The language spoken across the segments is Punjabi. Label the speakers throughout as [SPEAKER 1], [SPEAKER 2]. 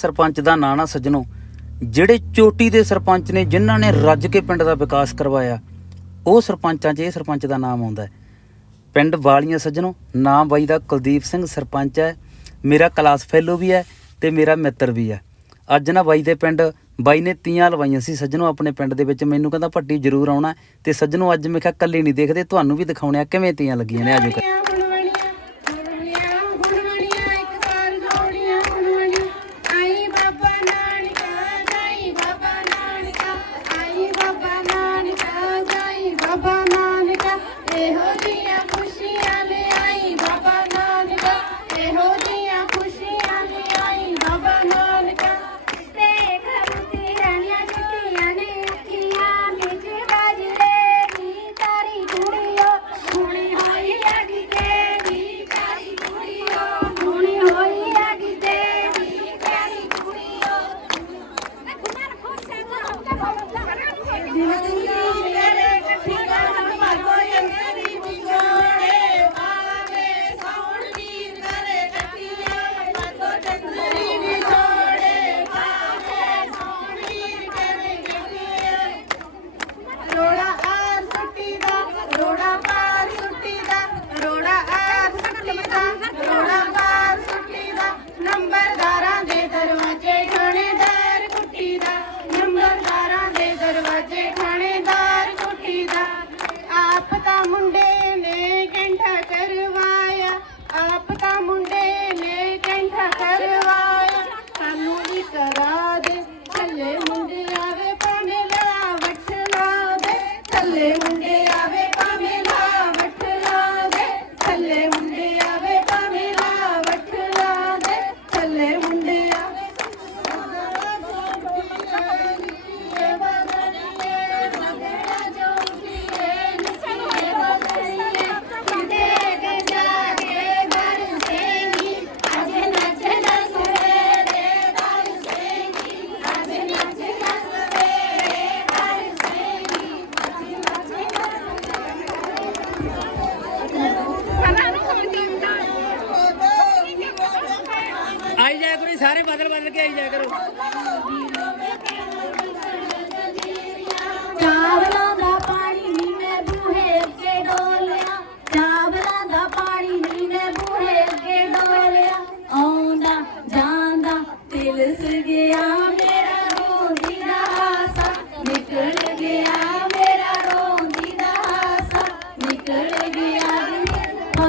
[SPEAKER 1] ਸਰਪੰਚ ਦਾ ਨਾਂ ਨਾ ਸੱਜਣੋ। ਜਿਹੜੇ ਚੋਟੀ ਦੇ ਸਰਪੰਚ ਨੇ, ਜਿਨ੍ਹਾਂ ਨੇ ਰੱਜ ਕੇ ਪਿੰਡ ਦਾ ਵਿਕਾਸ ਕਰਵਾਇਆ, ਉਹ ਸਰਪੰਚਾਂ 'ਚ ਇਹ ਸਰਪੰਚ ਦਾ ਨਾਮ ਆਉਂਦਾ ਹੈ। ਪਿੰਡ ਵਾਲੀਆਂ ਸੱਜਣੋ, ਨਾਮ ਬਾਈ ਦਾ ਕੁਲਦੀਪ ਸਿੰਘ ਸਰਪੰਚ ਹੈ। ਮੇਰਾ ਕਲਾਸ ਫੈਲੋ ਵੀ ਹੈ ਤੇ ਮੇਰਾ ਮਿੱਤਰ ਵੀ ਹੈ। ਅੱਜ ਨਾ ਬਾਈ ਦੇ ਪਿੰਡ, ਬਾਈ ਨੇ ਤੀਆਂ ਲਵਾਈਆਂ ਸੀ। ਸੱਜਣੋ, ਆਪਣੇ ਪਿੰਡ ਦੇ ਵਿੱਚ ਮੈਨੂੰ ਕਹਿੰਦਾ, ਭੱਟੀ ਜ਼ਰੂਰ ਆਉਣਾ ਤੇ ਸੱਜਣੋ, ਅੱਜ ਮੈਂ ਕਿਹਾ, ਕੱਲੇ ਨਹੀਂ ਦੇਖਦੇ, ਤੁਹਾਨੂੰ ਵੀ ਦਿਖਾਉਣਿਆ ਕਿਵੇਂ ਤੀਆਂ ਲੱਗੀਆਂ ਨੇ?
[SPEAKER 2] ਅੱਜ
[SPEAKER 3] ਕੱਲ੍ਹ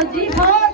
[SPEAKER 3] dijo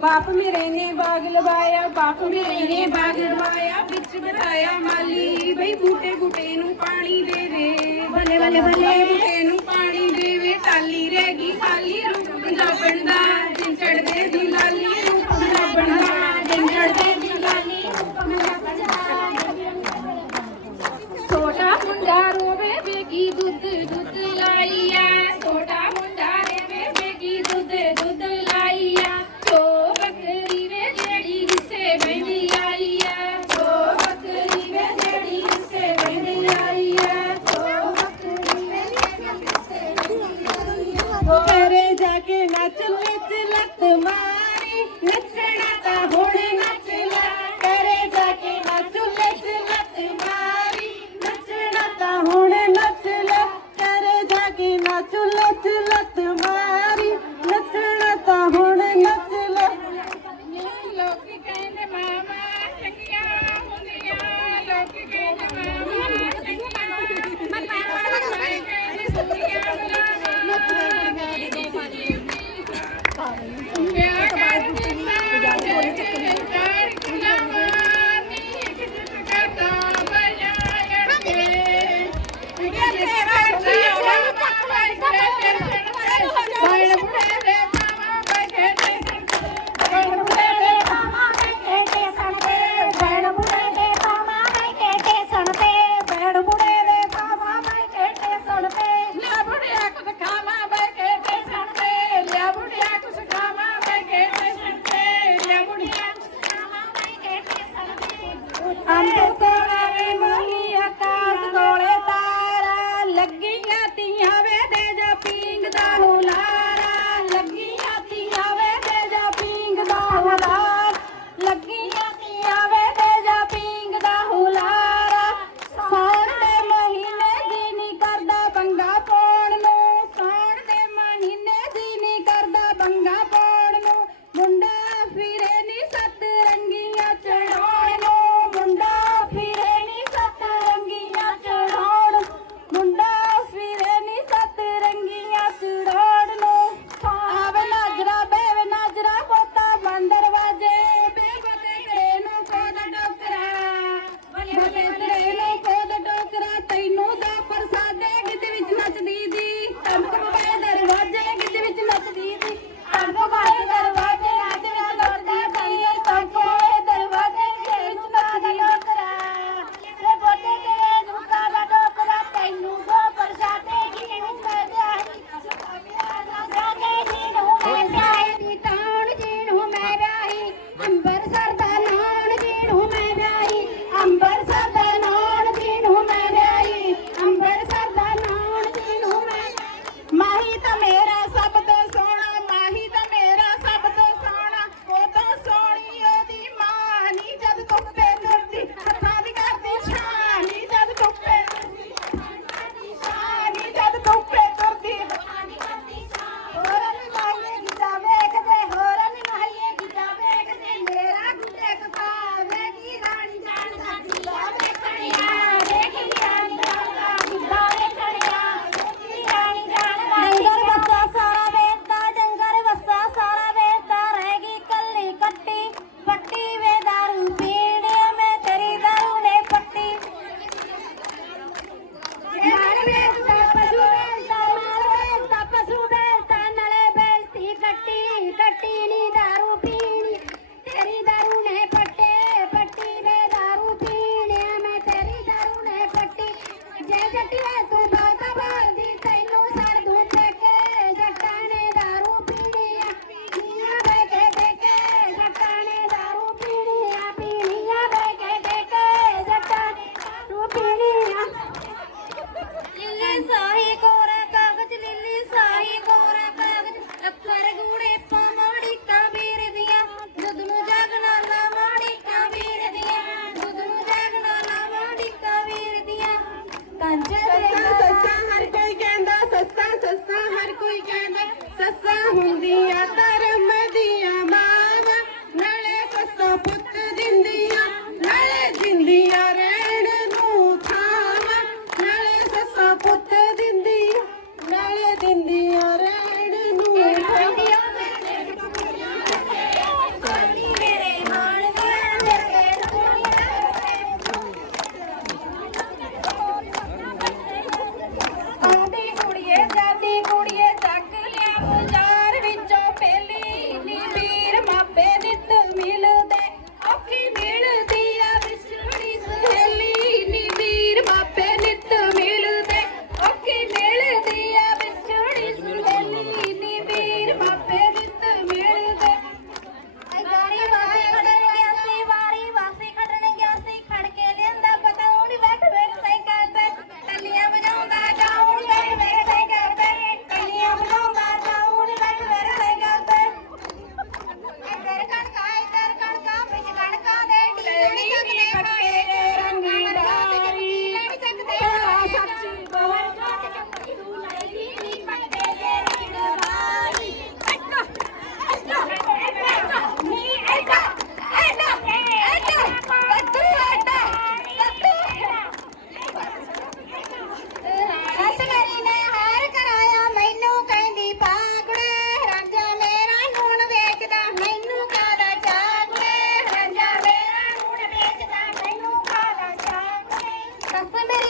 [SPEAKER 4] ਬਾਪ ਮੇਰੇ ਨੇ ਬਾਗ ਲਵਾਇਆ ਬਾਪ ਮੇਰੇ ਨੇ ਬਾਗ ਲਵਾਇਆ ਵਿੱਚ ਬਿਠਾਇਆ ਮਾਲੀ। ਬਈ ਬੂਟੇ ਬੂਟੇ ਨੂੰ ਪਾਣੀ ਦੇਵੇ ਬੱਲੇ ਬੱਲੇ ਬੱਲੇ। ਬੂਟੇ ਨੂੰ ਪਾਣੀ ਦੇਵੇ ਟਾਲੀ ਰਹਿ ਗਈ ਖਾਲੀ ਰੂਪ ਪੰਜਾਬਣ ਦਾ। ਦੁੱਧ ਦੁੱਧ ਲਾਈਆ,
[SPEAKER 2] ਛੋਟਾ ਮੁੰਡਾ ਦੇਵੇ ਮੈਗੀ ਦੁੱਧ ਦੁੱਧ ਲਾਈਆ। ਜੋ
[SPEAKER 3] ਬੱਕਰੀ ਵੇ ਜਿਹੜੀ
[SPEAKER 2] ਹਿੱਸੇ ਬੈਂਦੀ ਆਈਆ। ਜੋ ਬੱਕਰੀ ਵੇ ਜਿਹੜੀ ਹਿੱਸੇ ਬੈਂਦੀ ਆਈਆ। ਜੋ ਬੱਕਰੀ ਵੇ ਜਿਹੜੀ ਹਿੱਸੇ ਬੈਂਦੀ ਆਈਆ।
[SPEAKER 3] ਘਰੇ
[SPEAKER 2] ਜਾ ਕੇ
[SPEAKER 5] ਨੱਚ ਲੈ
[SPEAKER 2] ਤੇ ਲੱਤ ਮਾਰੀ, ਨੱਚਣਾ ਤਾਂ ਹੁਣ ਨੱਚ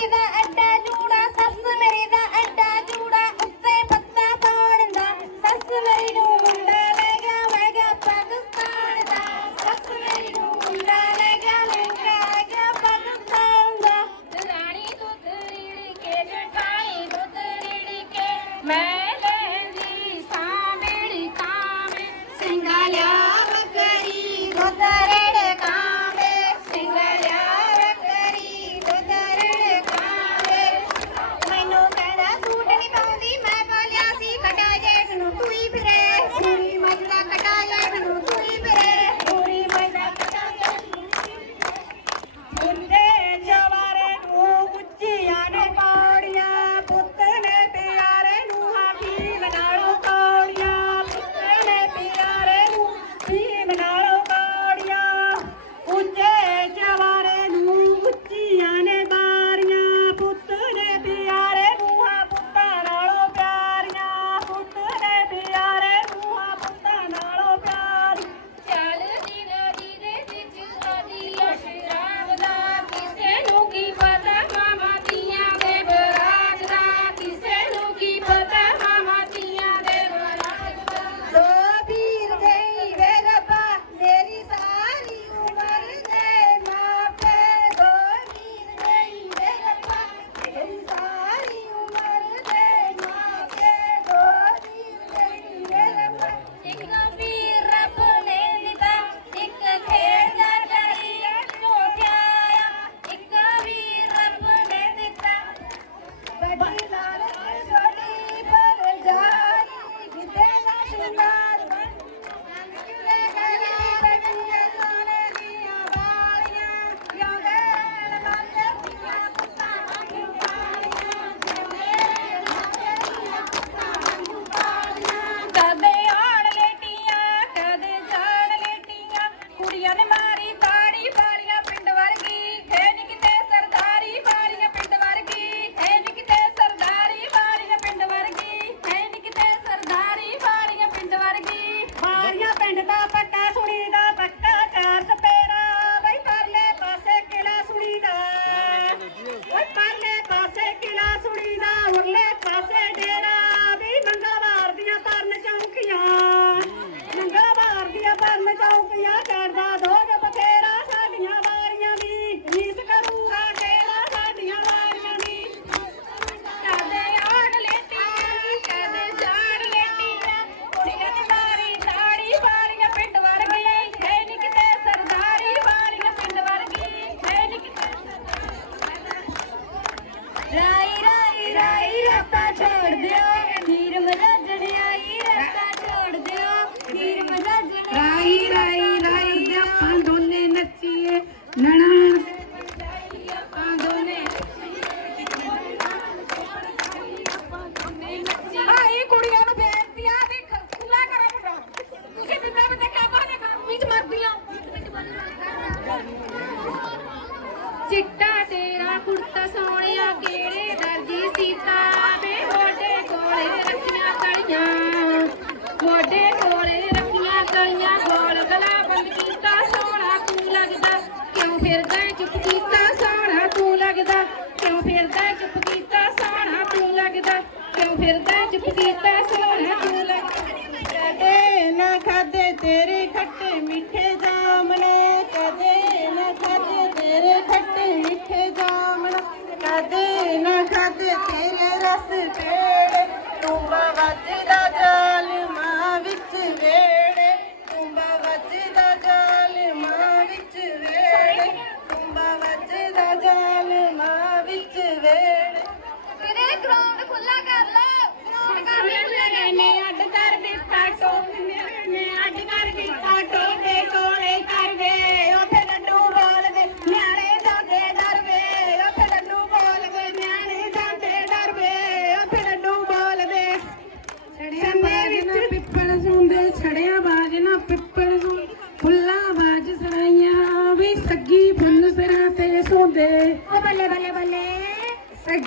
[SPEAKER 2] Oliver and Manuel.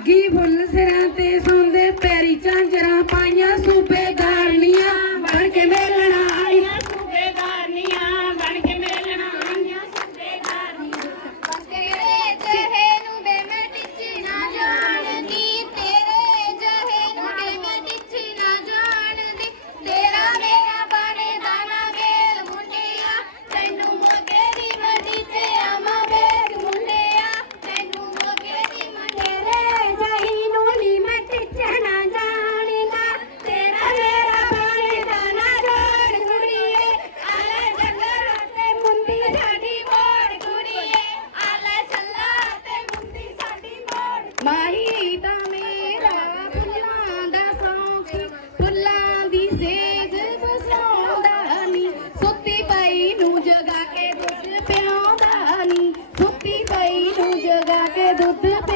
[SPEAKER 2] ਸੱਗੀ ਫੁੱਲ
[SPEAKER 5] ਸਿਰਾਂ
[SPEAKER 2] दूध